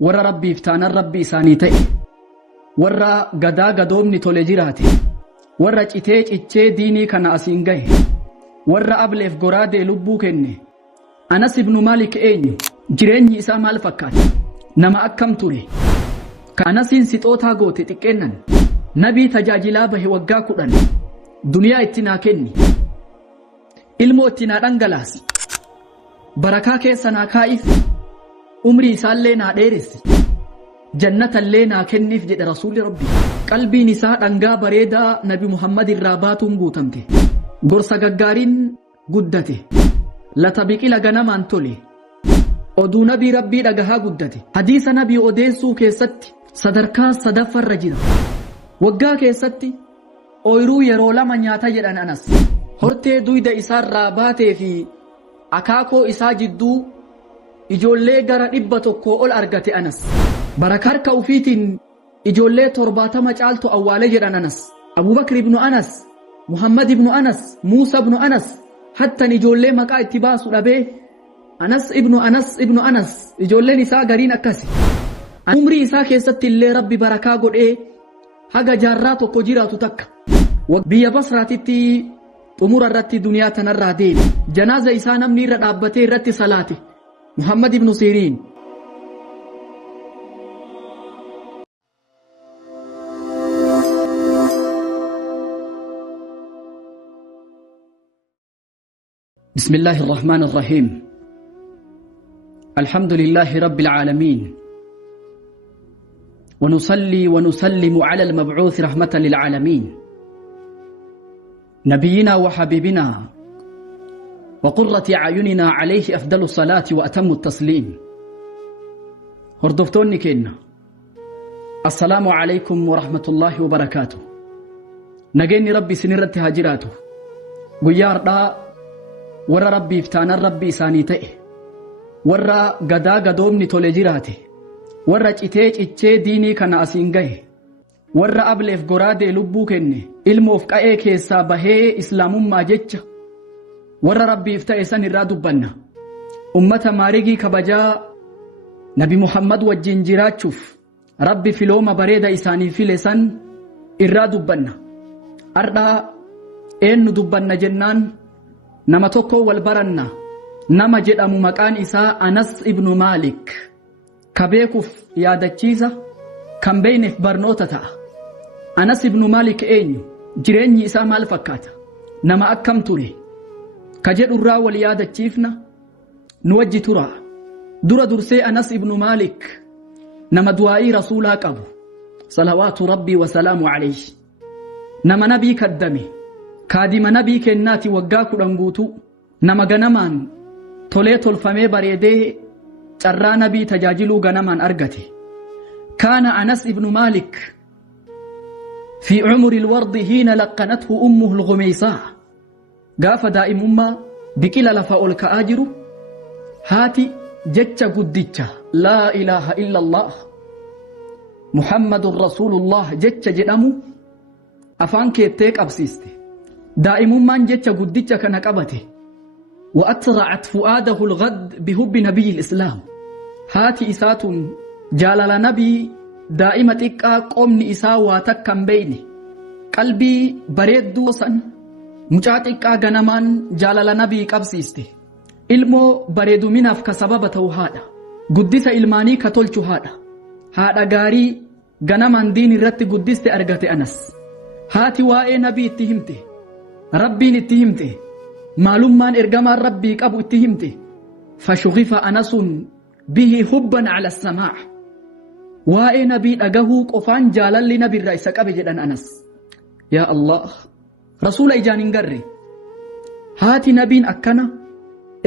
warra rabbiif taanan rabbi isaanii ta'e, warra gadaa gadoomni tole jiraate, warra cichee diinii kana asiin gahe, warra ableef goraadee lubbuu kenne. Anas ibnu Maalik eenyu? Jireenyi isaa maal fakkaata? Nama akkam ture? Ka Anasiin sixootaa goote xiqqeennan nabii tajaajilaa bahe waggaa 10 duniyaa itti naa kenni, ilmoo itti naa dhangalaasi, barakaa keessa naa kaa'if, umrii isaallee naa dheeressi, jannatallee naa kenniif jedhe rasuulli rabbi. Qalbiin isaa dhangaa bareedaa nabi Muhammad irraa baatuun guutamte, gorsa gaggaariin guddate, lata biqila ganamaan tole, oduu nabii rabbii dhagahaa guddate, hadiisa nabii odeessuu keessatti sadarkaa sadaffarra jira. Waggaa keessatti ooyiruu yeroo 2 nyaata jedhan Anas. Hortee duyda isaarraa baatee fi akaakoo isaa jidduu ijoollee gara 100 ol argate Anas. Baraka harka ufiitiin ijoollee 70 caaltu awwaale jedhan Anas. Abubakr ibnu Anas, Muhammad ibnu Anas, Muusa ibnu Anas, hattan ijoollee maqaa itti baasu dhabee Anas ibnu Anas ijoolleen isaa gariin akkasi. Umrii isaa keessatti illee rabbi barakaa godhee haga jaarraa tokko jiraatu takka biyya Basraatitti xumura irratti duniyaa tanarraa deeme. Janaaza isaa namni irra dhaabbatee irratti salaate Muhammad ibnu Siriin. بسم الله الرحمن الرحيم. الحمد لله رب العالمين، ونصلي ونسلم على المبعوث رحمة للعالمين، نبينا وحبيبنا وقرة أعيننا، عليه أفضل الصلاة وأتم التسليم. هردفتوني كينا، السلام عليكم ورحمة الله وبركاته. نجيني ربي سنرت هاجراته غيار warra rabbiif taanan rabbi isaanii ta'e, warra gadaa gadoomni tole jiraate, warra cichee diinii kana asiin gahe, warra ableef goraadee lubbuu kenne, ilmoof qa'ee keessaa bahee islaamummaa jecha warra rabbiif ta'e san irraa dubbanna. Ummata maarigii kabajaa nabi Muhammad wajjin jiraachuuf rabbi filooma bareeda isaanii file san irraa dubbanna. Ardhaa eenyu dubbanna jennaan nama tokko wal baranna, nama jedhamu maqaan isaa Anas ibnu Maalik. Ka beekuuf yaadachiisa, kan beeyneef barnoota ta'a. Anas ibnu Maalik eenyu? Jireenyi isaa maal fakkaata? Nama akkam ture? Ka jedhurraa wal yaadachiifna, nu wajji tura. Dura dursee Anas ibnu Maalik nama du'aa'ii rasuulaa qabu salawaatu rabbii wa salaamu alayhi, nama nabii kaddame, kaadima nabii kennaati waggaa 10 guutuu, nama ganamaan tolee tolfamee bareedee carraa nabii tajaajiluu ganamaan argate. Kaana Anas ibnu Maalik fi umri alwardi hiina laqanathu ummuhu alghumeysaa. Gaafa daa'imummaa biqila lafa ol ka'aa jiru haati jecha guddicha laa ilaaha illa Allah Muhammadun Rasuulullah jecha jedhamu afaan keettee qabsiiste. daa'imummaan jecha guddicha kana qabate. وأترعت فؤاده الغد بحب نبي الإسلام. هاتي إساتون جالال نبي دائمة إكا قومني إسا واتكم بيني. قلبي بريد دوسا مجات إكا غنمان جالال نبي قبسيسته. ilmoo bareeduminaaf ka sababa ta'u haadha. Guddisa ilmaanii ka tolchu haadha. Haadha gaarii ganamaan diin irratti guddiste argate Anas. Haati waa'ee nabii itti himte, rabbiin itti himte, maalummaan ergamaan rabbii qabu itti himte. Fashughifa Anasun bihi hubban ala samaa. Waa'ee nabii dhagahuu qofaan jaalalli nabirraa isa qabe jedhan Anas. Yaa Allah, rasuula ijaan hin garre. Haati nabiin akkana,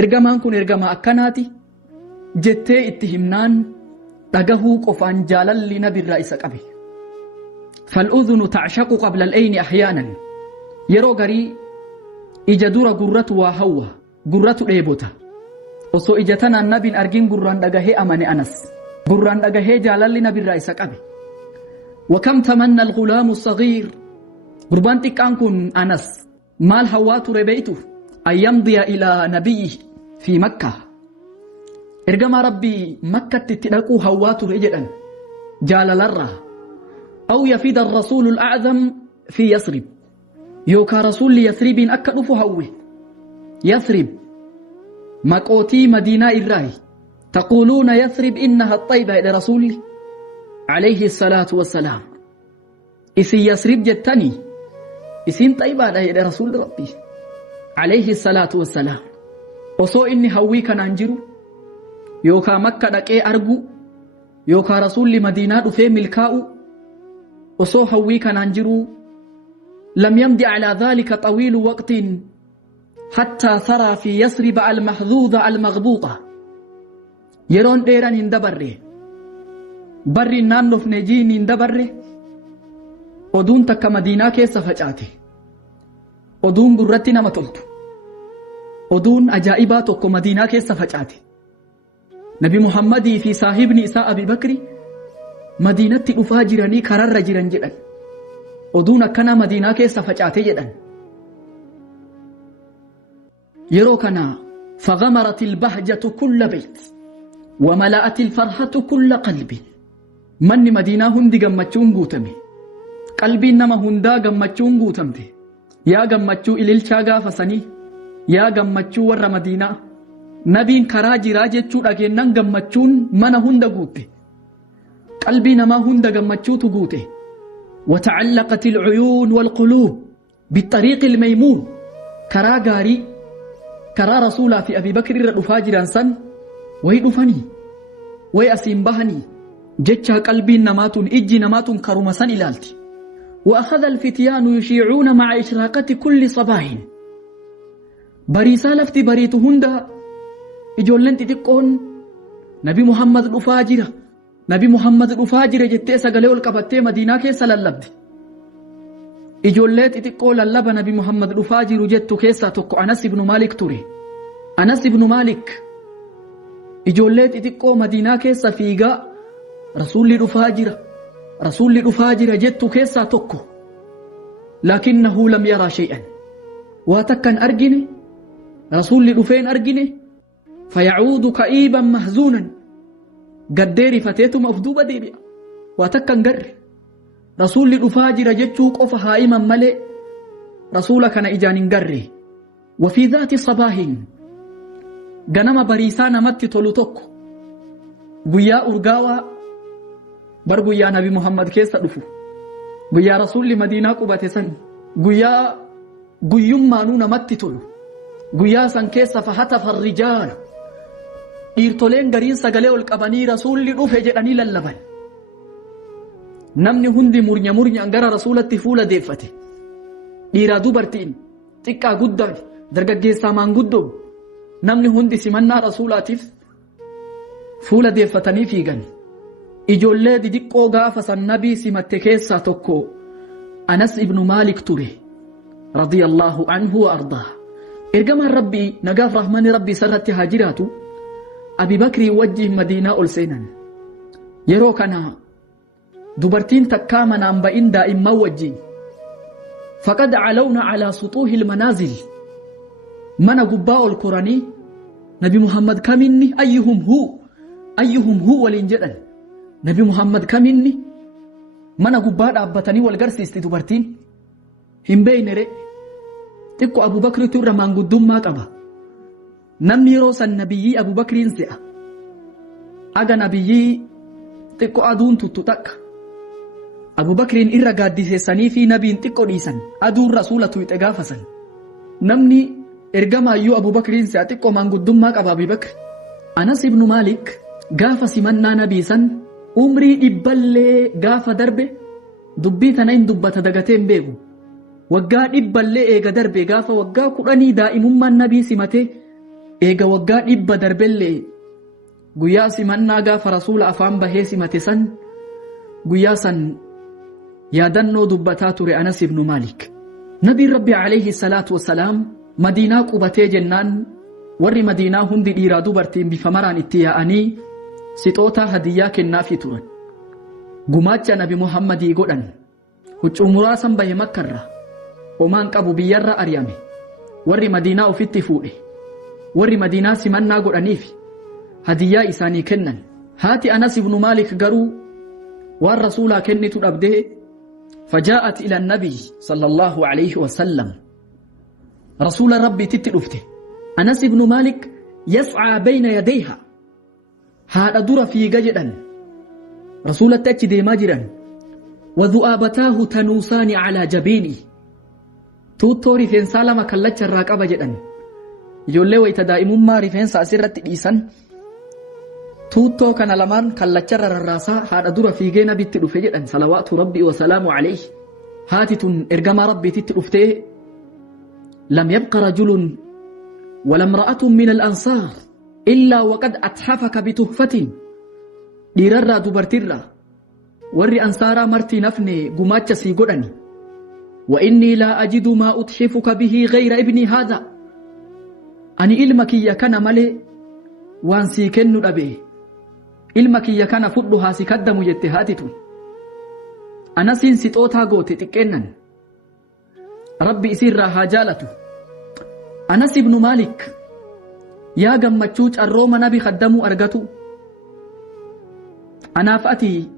ergamaan kun ergamaa akkanaati jettee itti himnaan dhagahuu qofaan jaalalli nabirraa isa qabe. فالأذن تعشق قبل العين أحيانا. yeroo garii ija dura gurratu waa hawwa, gurratu dheebota. Osoo ija tanaan nabiin argin gurraan dhagahee amane Anas. gurraan dhagahee jaalalli nabirraa isa qabe. وكم تمنى الغلام الصغير. gurbaan xiqqaan kun Anas maal hawwaa ture beeytu. أن يمضي إلى نبيه في مكة. إرجما ربي مكة تتلقوا هوات رجلا جال لرة أو يفيد الرسول الأعظم في يثرب يوكا رسول يثرب أكد فهوه يثرب مكوتي مدينة الراي تقولون يثرب إنها الطيبة إلى رسول عليه الصلاة والسلام إسي يثرب جتني إسين طيبة إلى رسول ربي عليه الصلاة والسلام وصو إني هوي كان أنجرو يوكا مكة دكي أرجو يوكا رسول مدينة في ملكاؤ وصو هوي كان أنجرو لم يمضي على ذلك طويل وقت حتى ثرى في يثرب المحظوظة المغبوطة يرون ديران اندبره بري نانوف نجين اندبره ودون تك مدينة كيسا فجاته ودون قررتي نما تلتو ودون أجائبات مدينة كيسا فجاته نبي محمد في صاحب نساء أبي بكر مدينة أفاجرني كرر جرن جدن ودون كنا مدينة كيسا فجاته جدن يروكنا فغمرت البهجة كل بيت وملأت الفرحة كل قلب من مدينة هندي غمچون غوتمي قلبي نما هندا غمچون غوتمته يا غمچو إللچا غافسني يا غمچو ور مدينة نبين كراجي راجچو دغينن غمچون من هندا غوته قلبي نما هندا غمچو تغوته وتعلقت العيون والقلوب بالطريق الميمون كرا غاري كرا رسولا في أبي بكر الرفاجران سن ويدفني ويأسين بهني جتشا قلبي نمات إجي نمات كرمسان إلالتي وأخذ الفتيان يشيعون مع إشراقة كل صباح بريسا لفتي بريت هندا إجولن تتقون نبي محمد الأفاجرة نبي محمد الأفاجرة جتة سقلي والقبتة مدينة كيسا للبد إجولت تتقون للب نبي محمد الأفاجر جتة كيسا تقو أنس بن مالك توري أنس بن مالك إجولت تتقون مدينة كيسا فيقا رسول الأفاجر جتة كيسا تقو لكنه لم يرى شيئا واتكن أرجني رسول الأفين أرجني فيعود كئيبا محزونا قديري فتيتم أفدوبة ديبئة واتكن قر رسول الأفاجر جتة قف هائما ملئ رسولك نئجان قري وفي ذات صباح غنم بريسان مت تلوتك قيا أرقاوة برغو يا نبي محمد كيسا دفو قيا رسول مدينة قبة سن قيا قيوم مانون مت تلو قيا سن كيسا فحتف الرجال إيرتولين غرين سغلي والقباني رسول دفو جدني للبن نمني هندي مرنيا انغرا رسول التفولة ديفتي إيرا دوبرتين تكا قدام درقا سامان قدام نمني هندي سمنا رسولاتيف فولة ديفتني فيغن إجولة ديكو غافة النبي سمت كيسا توكو أنس ابن مالك توري رضي الله عنه وأرضاه إرقام ربي نقاف رحمن ربي سرت هاجراته أبي بكر يوجه مدينة ألسينا يروكنا دبرتين تكامنا أنبئين دائم موجين فقد علونا على سطوح المنازل من قباء القرآن نبي محمد كمني أيهم هو والإنجدل نبي محمد كمني من قباء أبتني والقرس استدبرتين هم بين رئ تكو أبو بكر تر من قدوم ما قبا نمني روس النبي أبو بكر انسئ أغا نبي تكو أدون تتتك أبو بكر إرى قادي سيساني في نبي تكو ديسان أدون رسولة يتغافسا نمني إرقما أيو أبو بكر انسئ تكو من قدوم ما قبا أبي بكر أنس ابن مالك غاف سمنا نبي سن عمري إبالي غاف دربه دبي تنين دبت دقتين بيغو وقا إبالي إيغا دربه غاف وقا قراني دائم من نبي سمته إيغا وقا إبا دربه قيا سمنا غاف رسول أفام بهي سمته سن قيا سن يادنو دبتاتور أنس ابن مالك نبي ربي عليه الصلاة والسلام مدينة قبتي جنان ور مدينة هندي إيرادو برتين بفمران اتياءني سيطوتا هدية كنافي تورن قماتش نبي محمد يقولن هجو مراسا به مكرة ومان قبو بيار أريامي ور مدينة أفتي فوئي ور مدينة سمنا قرانيفي hadiyyaa isaanii kennan. Haati Anas ibn Maalik garuu waan rasuulaa kennitu dhabdee فجاءت إلى النبي صلى الله عليه وسلم رسول ربي تتلفته أنس بن مالك يسعى بين يديها هذا در في ججدا رسول التأكد ماجرا وذؤابتاه تنوسان على جبيني توتوري فين سالما كاللتش الراكبة جدا يقول له ويتدائم ما رفين سأسرت إيسان توتو كان لمان كاللتش الراسا هذا در في جينا بتلفه جدا صلوات ربي وسلام عليه هاتت إرقام ربي تتلفته لم يبق رجل ولا امرأة من الأنصار إلا وقد أتحفك بتهفة لرر دبرتر ور أنصار مرتي نفني قماتش سيقرني وإني لا أجد ما أتحفك به غير ابني هذا أني إلمك يكن ملي وانسي كن أبيه إلمك يكن فضلها سكدم يتهاتت أنا سنسيت أوتا قوتي تكنن ربي إسيرها جالته أنس بن مالك يا قمتشوج الروم نبي خدموا أرقتو أنا فأتي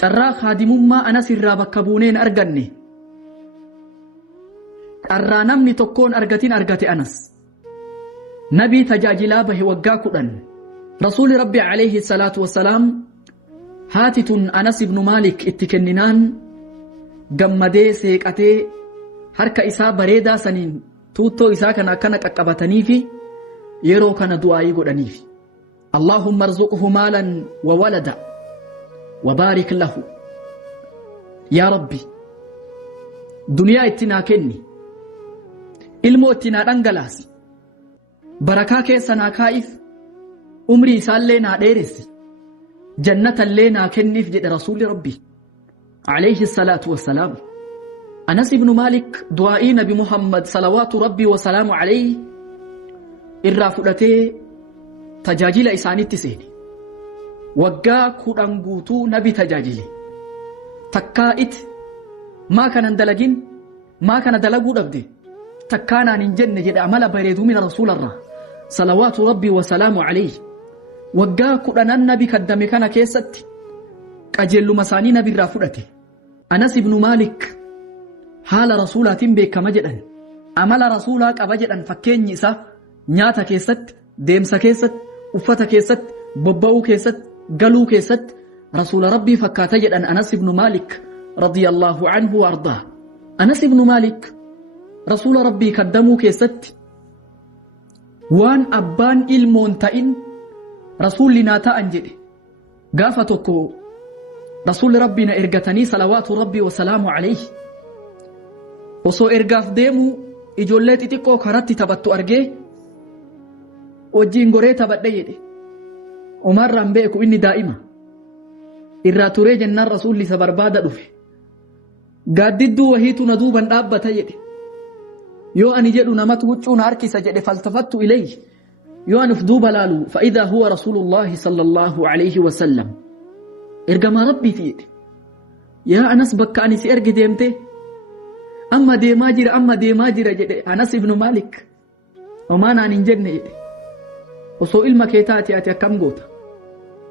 شرا خادم ما أنس الرابك كبونين أرقني الرانمني تكون أرقتين أرقتي أنس نبي تجاجلا به وقاكودا رسول ربي عليه الصلاة والسلام هاتت أنس بن مالك اتكننان gammadee seeqatee harka isaa bareedaa saniin tuuttoo isaa kana akkana qaqqabatanii fi yeroo kana du'aayii godhaniif Allahumma arzuqhu maalan wa walada wa baarik lahu yaa rabbi duniyaa itti naa kenni ilmoo itti naa dhangalaasi barakaa keessa naa kaa'if umrii isaallee naa dheeressi jannatallee naa kenniif jedhe rasuuli rabbi عليه الصلاة والسلام أنس بن مالك دعائي نبي محمد صلوات ربي وسلام عليه الرافلتي تجاجل إساني التسيني وقا كورانقوتو نبي تجاجل تكائت ما كان اندلجين ما كان دلقو دبدي تكانا ننجن جد عمل بريدو من رسول الله صلوات ربي وسلام عليه وقا كوران النبي كدامي كان كيست أجل مساني نبي الرافلتي أنس بن مالك حال رسولات بك مجدا عمل رسولك أبجدا فكين نسا نياتا كيست ديمسا كيست أفتا كيست بباو كيست قلو كيست رسول ربي فكات جدا أنس بن مالك رضي الله عنه وأرضاه أنس بن مالك رسول ربي قدمو كيست وان أبان إلمون تائن رسول لنا تأنجد قافتكو رسول ربنا إرقتني صلوات ربي وسلام عليه وصو إرقاف ديمو إجولتي تيكو كراتي تبتو أرقي وجين غوري تبت يدي ومرة بيكو إني دائما إراتوري جنان رسول لي سبربادة دفه قاددو وهيتو ندوبا دابة يدي يو أني جدو نمت وچون أركي سجد فالتفت إليه يو أنف دوبا لالو فإذا هو رسول الله صلى الله عليه وسلم إرقما ربي فيك يا أنس بك أني سيرقي ديمتي أما ديما جير جدي أنس ابن مالك وما نانين جنة جدي وصو إلما كيتاتي أتي أكام قوتا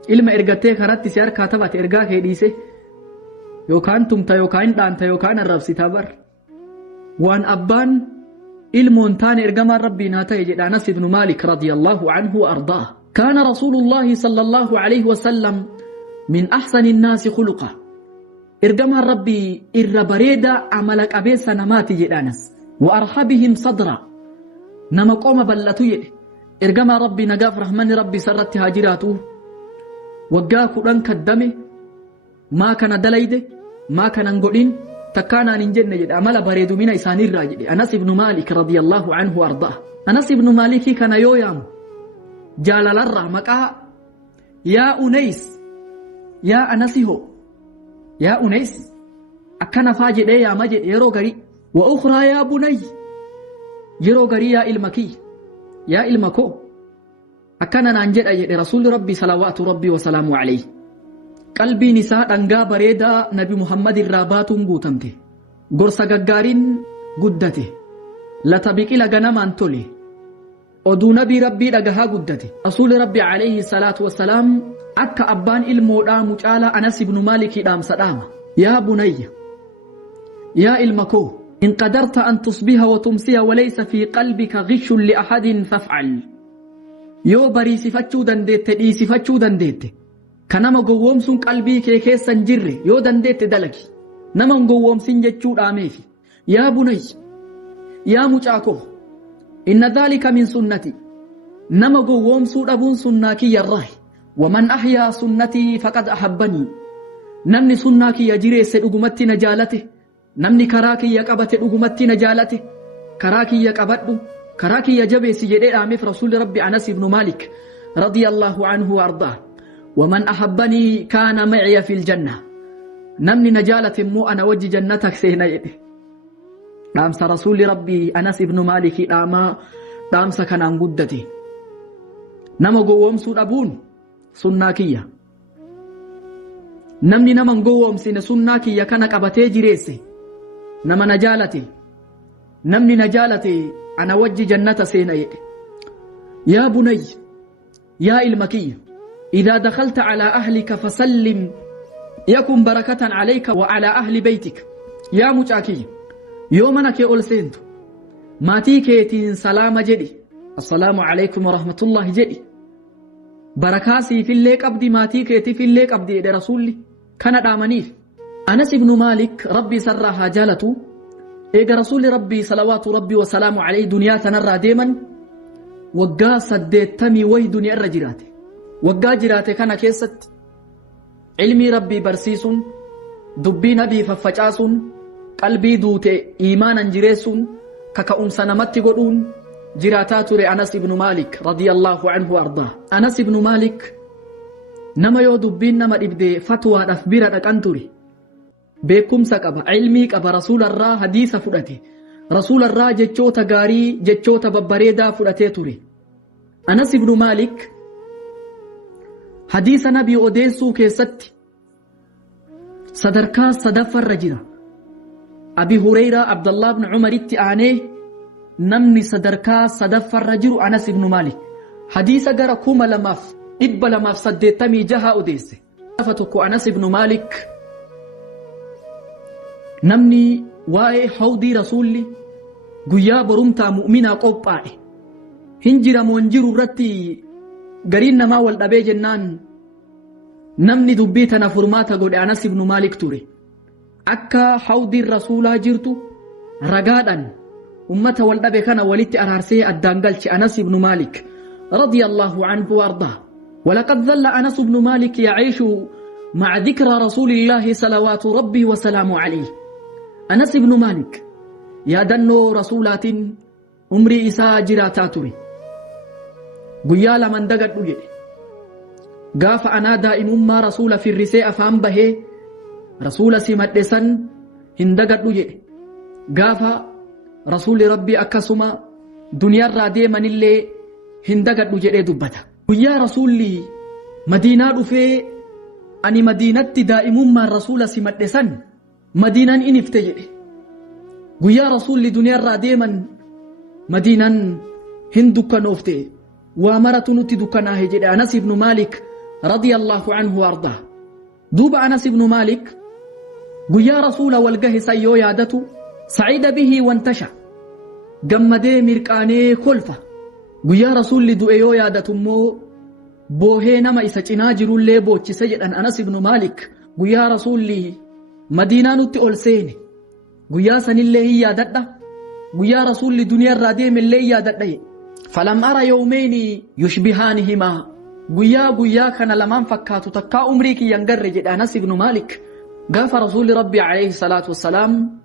إلما إرقاتي خراتي سيار كاتبات إرقاك يديسي يوكان تمتا يوكان دانتا يوكان الرفسي تابر وان أبان إلمون تاني إرقما ربي ناتا يجد أنس ابن مالك رضي الله عنه وأرضاه كان رسول الله صلى الله عليه وسلم من أحسن الناس خلقا إرقما ربي إربريدا عملك أبيس نماتي جدانس وأرحبهم صدرا نما قوم بلتو يدي إرقما ربي نقاف رحمن ربي سرت هاجراته وقاكو لنك الدمي ما كان دليده ما كان نقولين تكانا ننجن جد عمل بريدو من إساني الراجد أنس بن مالك رضي الله عنه وأرضاه أنس بن مالك كان يويام جالل الرحمة يا أنيس يا أنسيه يا أنيس أكنا فاجد يا مجد يرو غري وأخرى يا بني يرو غري يا إلمكي يا إلمكو أكنا ننجد أجد رسول ربي صلوات ربي وسلامه عليه قلبي نساء دنگا بريدا نبي محمد الرابات غوتمته غرسا غغارين غدته لتبقي لغنم انتولي oduu nabii rabbii dhagahaa guddate rasuuli rabbi alayhi salaatu wassalaam akka abbaan ilmoodhaa mucaalaa Anas ibnu Maalikii dhaamsa dhaama yaa bunayya yaa ilma koo in qadarta an tusbiha wa tumsiya walaysa fi qalbika ghishun li ahadin faf'al yoo bariisifachuu dandeette dhiisifachuu dandeette kanama gowwoomsuun qalbii kee keessa hin jirre yoo dandeette dalagi nama gowwoomsin jechuu dhaameefi yaa bunayya yaa mucaa koo inna dhalika min sunnati nama gowwoomsuu dhabuun sunnaa kiyyarraa waman ahyaa sunnatii faqad ahabbanii namni sunnaa kiyya jireesse dhugumatti na jaalate namni karaa kiyya qabate dhugumatti na jaalate karaa kiyya qabadhu karaa kiyya jabeessi jedhee dhaameef rasuuli rabbi Anas ibnu Maalik radiyallahu anhu ardaa waman ahabbanii kaana maciya fil janna namni na jaalate immoo ana wajji jannata seena jedhe dhaamsa rasuuli rabbi Anas ibnu Maalikii dhaamsa kanaan guddate nama gowwoomsuu dhabuun sunnaa kiyya namni nama gowwoomsine sunnaa kiyya kana qabatee jireesse nama na jaalate namni na jaalate ana wajji jannata seena jedhe yaa bunayya yaa ilma kiyya idhaa dakhalta calaa ahlika fasallim yakun barakatan calayka wa calaa ahli beytika yaa mucaa kiyya yoo mana kee ol seentu maatii keetiin salaama jedhi assalaamu calaykum warahmatullaahi jedhi barakaa siifillee qabdi maatii keetiifillee qabdi jedhe rasuulli kana dhaamaniif Anas ibnu Maalik rabbii sarraa haa jaalatu eega rasuulli rabbii salawaatu rabbii wasalaamu calayhi duniyaa tanarraa deeman waggaa 80 wayi duniyaa irra jiraate waggaa jiraate kana keessatti ilmii rabbii barsiisuun dubbii nabii faffacaasuun qalbii duute iimaanan jireessuun kaka'umsa namatti godhuun jiraataa ture Anas ibnu Maalik radiyallahu anhu ardaa Anas ibnu Maalik nama yoo dubbiin nama dhibdee fatwaadhaaf bira dhaqan ture beekumsa qaba ilmii qaba rasuularraa hadiisa fudhate rasuularraa jechoota gaarii jechoota babbareedaa fudhatee ture Anas ibnu Maalik hadiisa nabii odeessuu keessatti sadarkaa sadaffarra jira Abi Hurayraa Abdullah ibn Umaritti aanee namni sadarkaa sadaffarra jiru Anas ibnu Maalik hadiisa gara 2286 odeesse lafa tokko Anas ibnu Maalik namni waa'ee hawdii rasuulli guyyaa borumtaa mu'minaa qophaa'e hin jiramoo hin jiru irratti gariin namaa wal dhabee jennaan namni dubbii tana furmaata godhe Anas ibnu Maalik ture akka hawdiin rasuulaa jirtu ragaadhaan ummata wal dhabe kana walitti araarsee addaan galche Anas ibnu Maalik radiyallahu anhu wardaa ولقد ظل أنس بن مالك يعيش مع ذكرى رسول الله صلوات ربي وسلامه عليه أنس بن مالك يا دنو رسولات عمري إساء جراتاتوري قيال من دقت وجد قاف أنا دائم ما رسول في الرساء فهم به رسول سمت لسن هندقت وجد قاف رسول ربي أكسما دنيا الرادية من اللي هندقت وجد دبتا يا رسولي مدينة رفي أني مدينة دائم ما الرسول سمت لسن مدينة إنفتجئ يا رسولي دنيا الرادية من مدينة هندك نوفتي وامرة نتدك ناهجد أنس بن مالك رضي الله عنه وارضاه دوب أنس بن مالك يا رسول والقه سيو يادته سعيد به وانتشى قمدي مركاني خلفة يا رسول دؤيو يادته مو بوهي نما إساچنا جرو اللي بوچ سجد أنس بن مالك يا رسول مدينة نتي أولسيني يا سن اللي يادته يا رسول دنيا الراديم اللي يادته فلم أرى يومين يشبهانهما قيا كان لمن فكاتو تكا عمري كي ينقرج أنس بن مالك قاف رسول ربي عليه الصلاة والسلام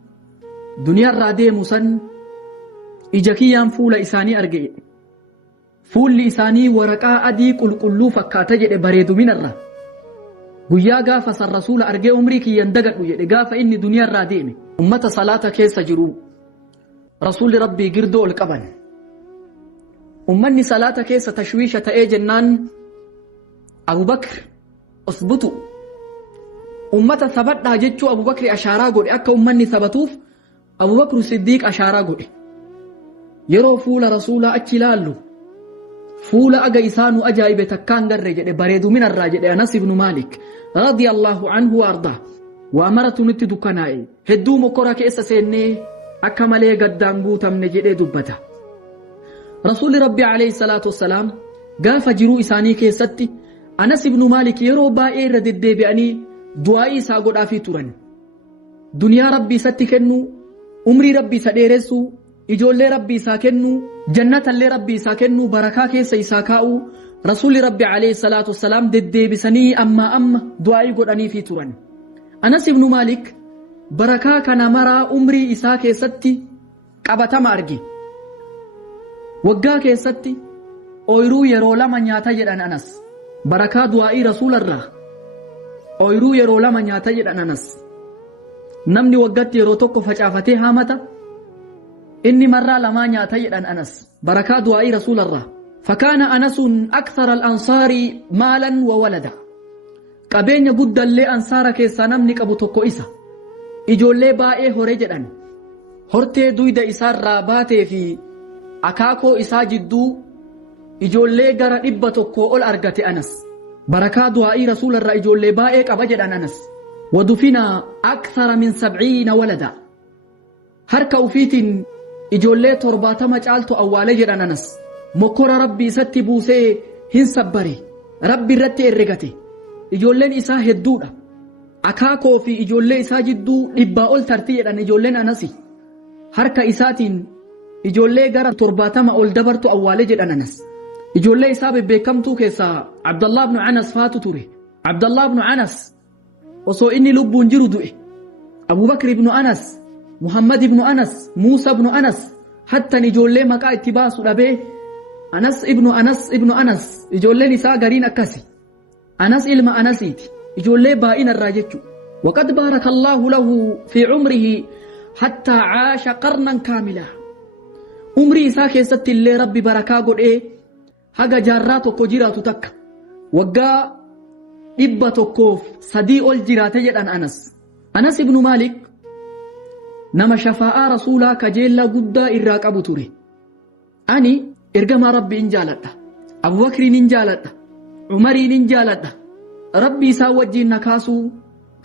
دنيا الراديم سن إجاكيان فول إساني أرقي فول إساني ورقا أدي قلو فكاتجد بريد من الرا قيا قاف سر رسول أرقي عمري كي يندقر قاف إني دنيا الراديم أمة صلاة كيس جرو رسول ربي قردو القبن أمني صلاة كيس تشويشة أي جنان أبو بكر أثبتوا أمة ثبتنا جدتو أبو بكر أشارا قد أكا أمني ثبتوف أبو بكر الصديق أشارا قد يرو فول رسول أكلالو فولا أجا إسانو أجايب تكان درجة بريدو من الراجل أنس بن مالك رضي الله عنه وأرضاه وأمرت نتدو كناي هدو مكورا كيسا سيني أكمالي قدام بوتا من جئي دبتا رسول ربي عليه الصلاة والسلام قاف جرو إساني كيستي أنس بن مالك يرو بائي ردد بأني دعائي ساقود آفي تورن دنيا ربي ستي كنو عمري ربي سديرسو إجولي ربي ساكنو جنة اللي ربي ساكنو بركا كيسا إساكاو رسول ربي عليه الصلاة والسلام دد بسني أما دعائي قد أني في تورن أنس بن مالك بركا كان مرا عمري إساكي ستي قبتا مارجي وقا كيستي أويرو يرو لما نياتا جدن أنس بركا دعائي رسول الله أويرو يرو لما نياتا جدن أنس نمني وقت يرو توقف فجافتي هامتا إني مرة لما نياتا جدن أنس بركا دعائي رسول الله فكان أنس أكثر الأنصار مالا وولدا قبين قد اللي أنصار كيسا نمني قبو توقو إسا إجولي بائي هوري جدن هورتي دويد إسار راباتي في أكاكو إسا جدو إجولي غرا إبا توقو أول أرغتي أنس بركا دعائي رسول الله إجولي بائي قبا جدن أنس ودفنا أكثر من 70 ولدا هركا وفيت إجولي ترباتا مجالتو أولي جدن أنس مكورا ربي ستي بوسي هن سبري ربي رتي إرغتي إجولين إسا هدودا أكاكو في إجولي إسا جدو إبا أول ترتي جدن إجولين أنسي هركا إساتين إجولي غرا ترباتما أول دبرتو أولي جدن أنس إجولي إسا ببكمتو كيسا عبد الله بن عنس فاتو توري عبد الله بن عنس وصو إني لبون جرو دوئي أبو بكر بن أنس محمد بن أنس موسى بن أنس حتى نجولي مكا اتباسو لبه أنس ابن أنس إجولي نساء غرين أكاسي أنس إلما أنسيتي إجولي بائن الراجتشو وقد بارك الله له في عمره حتى عاش قرنا كاملا عمري إسا كيست اللي ربي بركا قد إيه haga jaarraa tokko jiraatu takka waggaa 100 sadii ol jiraate jedhan Anas ibn Malik nama shafaa'a rasuulaa kajeella guddaa irraa qabu ture ani ergama rabbi in jaaladha Abu Bakrin in jaaladha Umarin in jaaladha rabbi isaa wajjin nakaasu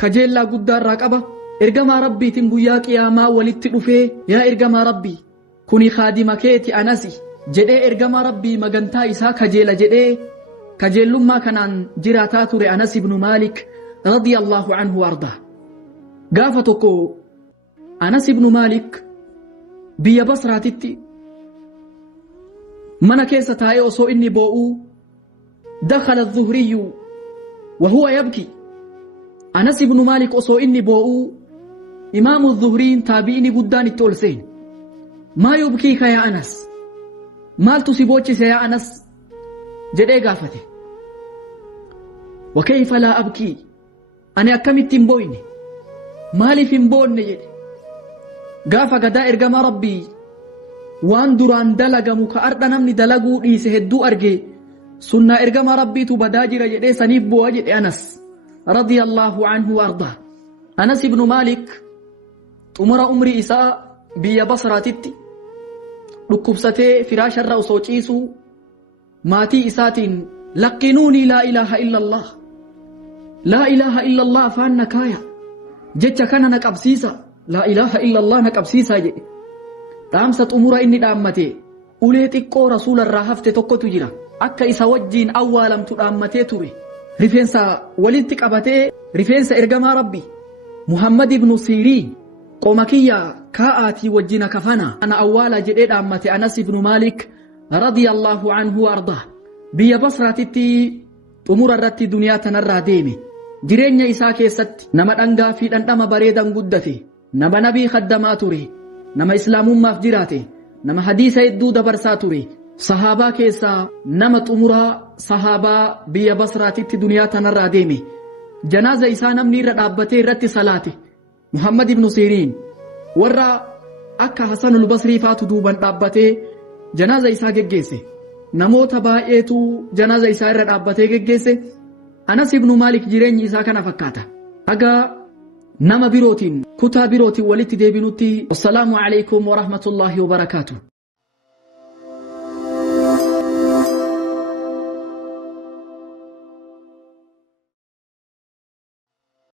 kajeella guddaa irraa qaba ergama rabbiitiin guyyaa qiyaamaa walitti dhufee yaa ergama rabbi kuni khaadima keeti Anasi jedhee ergama rabbii magantaa isaa kajeela jedhee kajeellummaa kanaan jiraataa ture Anas ibn Malik radiyallahu anhu warda gaafa tokko Anas ibn Malik biyya Basraatitti mana keessa taa'ee osoo inni boo'u dakhala adh-dhuhri wa huwa yabki Anas ibn Malik osoo inni boo'u imaamu adh-dhuhriin taabi'ini guddaan itti ol seen maa yubkiika yaa Anas maaltu si boochise yaa Anas jedhee gaafate wa kayfa laa abkii ani akkamitti hin booyne maaliif hin boonne jedhe gaafa gadaa ergama rabbii waan duraan dalagamu ka ardha namni dalaguu dhiise hedduu arge sunnaa ergama rabbiitu badaa jira jedhee saniif boo'a jedhe Anas radiyallahu anhu warda Anas ibn Malik xumura umrii isaa biyya Basraatitti dhukkubsatee firaasharra osoo ciisu maatii isaatiin laqinuuni laa ilaaha illa Allah afaan nakaaya jecha kana na qabsiisa laa ilaaha illa Allah na qabsiisa jedhe dhaamsa xumura inni dhaammate ulee xiqqoo rasuularraa hafte tokkotu jira akka isa wajjiin awwaalamtu dhaammatee ture rifeensa walitti qabatee rifeensa ergamaa rabbi Muhammad ibn Sirin qoma kiyya kaa'aatii wajjina kafana ana awwaala jedhee dhaammate Anas ibn Malik radiyallahu anhu warda biyya Basraatitti xumura irratti duniyaa tanarraa deeme jireenya isaa keessatti nama dhangaa fi dhandhama bareedan guddate nama nabii khaddamaa ture nama islaamummaaf jiraate nama hadiisa hedduu dabarsaa ture sahaabaa keessaa nama xumuraa sahaabaa biyya Basraatitti duniyaa tanarraa deeme janaaza isaa namni irra dhaabbatee irratti salaate Muhammad ibn Sirin warra akka Hasan al-Basri faatu duuban dhaabbatee janaaza isaa geggeesse namoota baay'eetu janaaza isaa irra dhaabbatee geggeesse Anas ibn Malik jireenyi isaa kana fakkaata haga nama birootiin kutaa birootiin walitti deebinutti assalamu alaykum wa rahmatullahi wa barakatuh